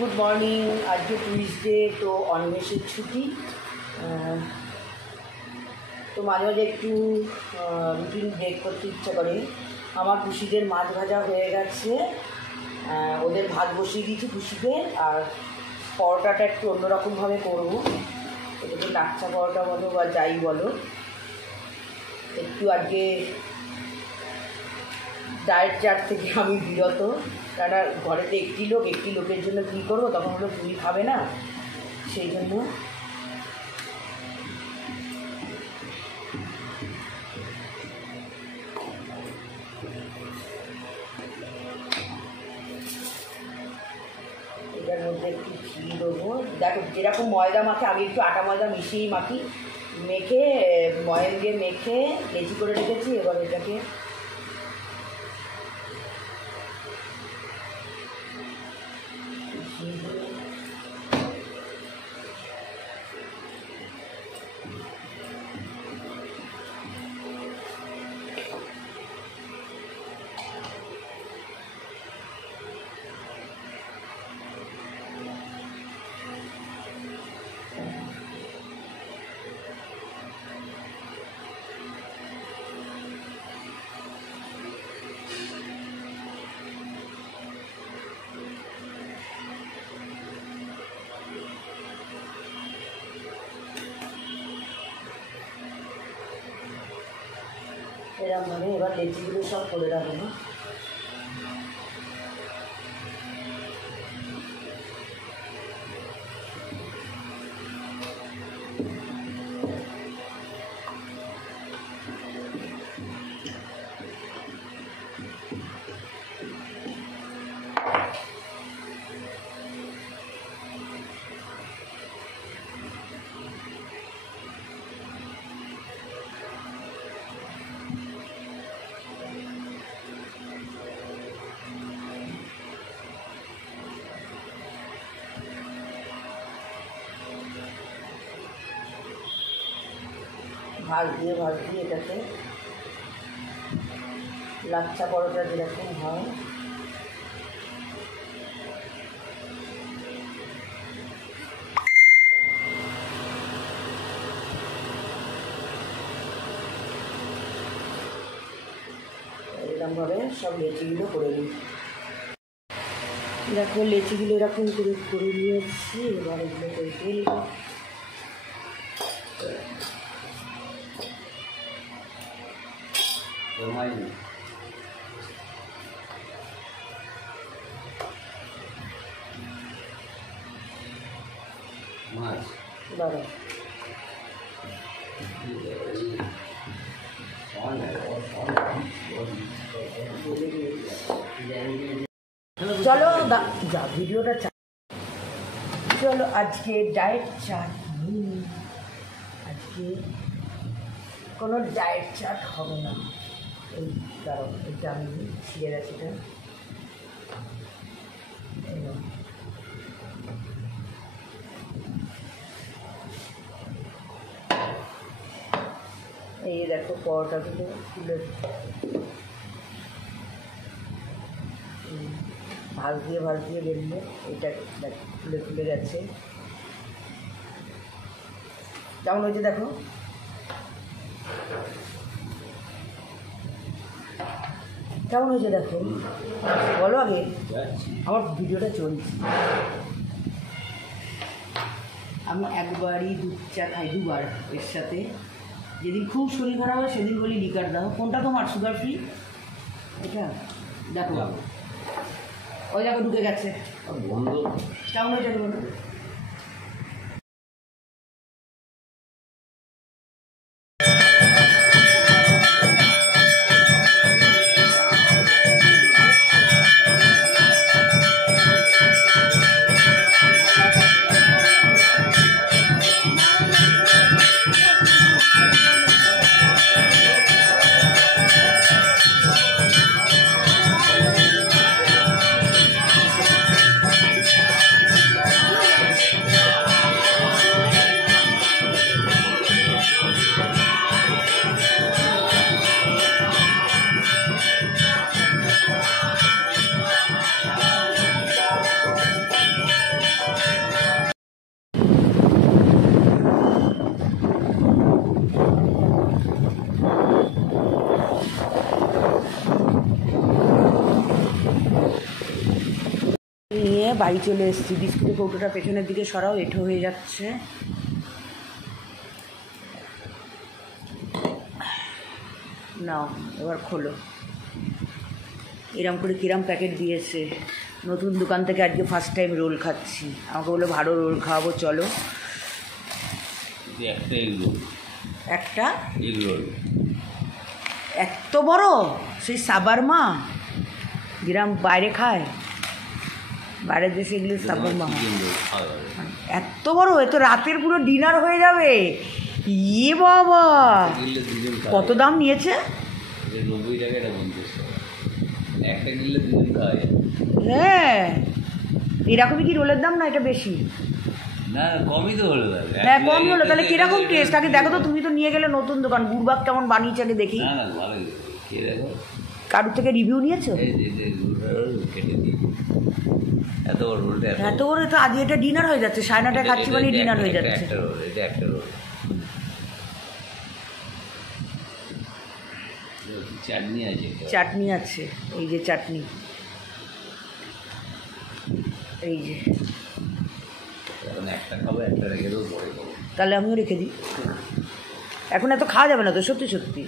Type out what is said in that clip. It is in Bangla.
Good morning. आज के ट्यूजडे तो अन्वेषेर छुट्टी, तो माझे माझे एकटू रुटीन ब्रेक करते इच्छा करे। আমার খুশিদের মাছ ভাজা হয়ে গেছে, ওদের ভাত বসিয়ে দিয়েছি খুশিদের। আর পরোটাটা একটু অন্যরকমভাবে করবো, এটাকে লাচ্ছা পরোটা বলো বা যাই বলো। একটু আজকে ডায়েট চার্ট থেকে আমি বিরত, কারণ ঘরেতে একটি লোকের জন্য কী করবো, তখন হলো পুরি খাবে না, সেই জন্য এটার মধ্যে একটু ঘি দেবো। দেখো যেরকম ময়দা মাখে, আমি একটু আটা ময়দা মিশিয়েই মাখি, মেখে ময়ন দিয়ে মেখে লেচি করে রেখেছি। এবার এটাকে এরকমভাবে এবার লেচিগুলো সব করে রাখবো। ভাজ দিয়ে এটাকে লাচ্ছা পরোটা যেরকম হয় এরকমভাবে সব লেচিগুলো করে নিই। দেখো লেচিগুলো এরকম করে নিয়েছি। এবার এগুলো করে ফেলবো। চলো যা ভিডিওটা চলো আজকে ডায়েট চার্ট নিই। আজকে কোনো ডায়েট চার্ট হবে না, এই কারণ এটা আমি ছিঁড়ে গেছি। এই দেখো পরোটাগুলো তুলে ভাজ দিয়ে বেরোলে এটা তুলে গেছে। কেমন হয়েছে দেখো, কেমন হয়েছে দেখো, বলো আগে। আমার ভিডিওটা চলছে। আমি একবারই দুধ চা খাই, দুবার এর সাথে। যেদিন খুব শরীর খারাপ হয় সেদিন বলি লিকার দাও। কোনটা তোমার সুগার ফ্রি? এটা দেখো, ওই দেখো ঢুকে গেছে। কেমন হয়েছে বলো? নিয়ে বাড়ি চলে এসেছি। বিস্কুটের কৌটোটা পেছনের দিকে সরাও, এঁঠো হয়ে যাচ্ছে। নাও এবার খোলো। এরম করে কিরাম প্যাকেট দিয়েছে। নতুন দোকান থেকে আজকে ফার্স্ট টাইম রোল খাচ্ছি। আমাকে বললো ভালো রোল খাওয়াবো, চলো। একটা এগ রোল এত বড়, সেই সাবারমা যেরকম বাইরে খায়, বাইরের দেশে এগুলো সাবারমা এত বড়। এ তো রাতের পুরো ডিনার হয়ে যাবে। ইয়ে বাবা, কত দাম নিয়েছে? 90 টাকা, এটা 50 টাকা। একটা কিনলে দুজন খাওয়া যায়। হ্যাঁ, এরকমই কি রোলের দাম? না এটা বেশি? না কমই তো হলো। হ্যাঁ কম হলো। তাহলে কিরকম টেস্ট আগে দেখো তো। তুমি তো নিয়ে গেলে নতুন দোকান, গুড়বাক কেমন বানিয়েছে আগে দেখি। না না ভালো খেয়ে দেখো। কারোর থেকে রিভিউ নিয়েছো? কেটে দিই এত বড় রোলটা, এত বড় তো আজ এটা ডিনার হয়ে যাচ্ছে। 9:30 খাচ্ছি মানে ডিনার হয়ে যাচ্ছে। একটা রোল, এটা একটা রোল। চাটনি আছে, চাটনি আছে, এই যে চাটনি, এই যে। এখন একটা খাবো, একটা রেখে দেবো, পরে খাবো। তাহলে আমিও রেখে দিই। এখন এত খাওয়া যাবে না তো, সত্যি সত্যি।